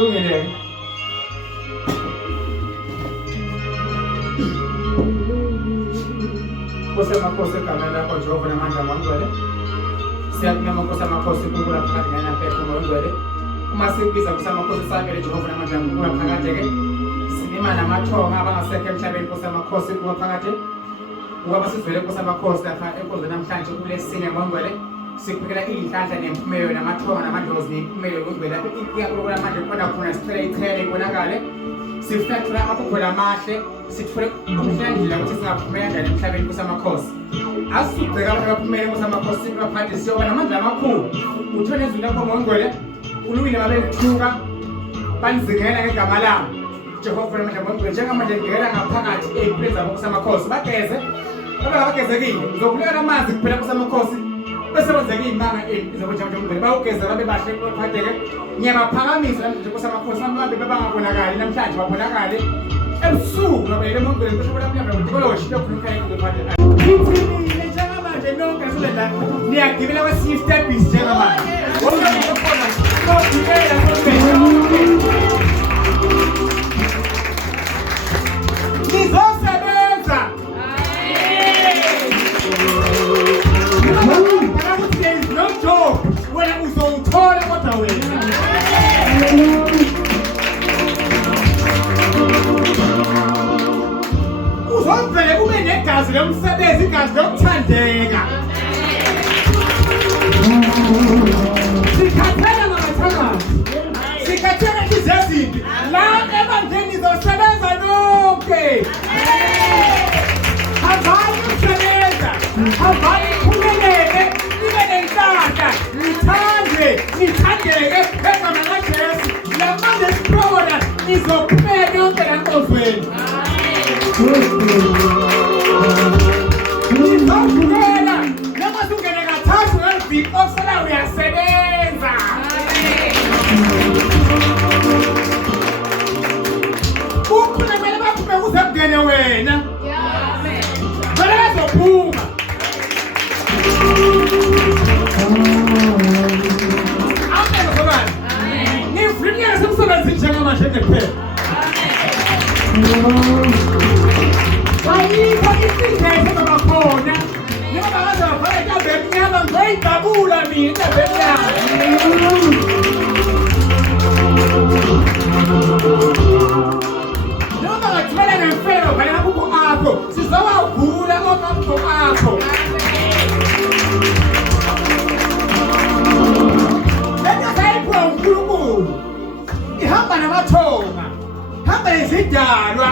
Tunggu Kosa makosa kamera kwa Jehova na manda mwangwele. Siyakunya makosa makosa kungula pakati ngana pepo mwangwele. Umasikisa kusa makosa sakele Jehova na manda kungula pakati ngeke. Sinima na matonga abangaseke mhlabeni kosa makosa kungula pakati. Ngoba sizwele kosa makosa apha enkonzo namhlanje kule sinye mwangwele. Siphikela inhlanhla nempumelelo namathonga namadlozi nempumelelo ngwele lapho iyakulokula manje khona sithele ichele ibonakale. Sifuna amaphupho amahle sithole ukuhlandlela ukuthi singaphumela kanjani emhlabeni kusamakhosi asubheka abantu abaphumele kusamakhosi baphathe siyoba namandla amakhulu uthole izwi lakho ngongcwele ulungile babethuka banizingela ngegama lami Jehova namandla ngongcwele njengamanje ngigela ngaphakathi ey'mpilweni zabo kusamakhosi bageze bagezekile ngizokunika amanzi kuphela kusamakhosi bese benzeka iy'manga zabo Jehova ngongcwele bawugeza babe bahle baphatheke ngiyabaphakamisa namhlanje kusamakhosi babe bangabonakali namhlanje babonakale ebusuku ngabele ngongcwele kusho ukuthi mhlawumbe ngikoloshi lokhuluma ngiphathe ngithini njengamanje nonke asebenza niyagibela kwesinye isitebhisi njengamanje wonke umuntu okhona nogibela nizosebenza ukuthi there is no job wena uzowuthola kodwa wena uzovele ube negazi lomsebenzi igazi lokuthandeka sikhathela ngabathakazi sikhathela izezimbi la ebandleni zosebenza nonke hambani ukusebenza hambani uphumelele ibe nenhlanhla nithandeke egama kaJesu lamanje sikhona nizophumela yonke la nkozweni nizovukela noma sungene kathathu ngeliviki osela uyasebenza uphumele baphume kuze kungene wena vele bazophuma amen sobani nivunyelwe semsebenzini njengamanje kuphela ayikho isindese babakhona noma bazafaka intambo emnyama ngizoyigabula mina intambo emnyama noma ngathumela nemfelo vale amaphupho akho sizowavula amaphupho akho lento sayiphiwa uNkulunkulu ihamba namathonga hamba nezidalwa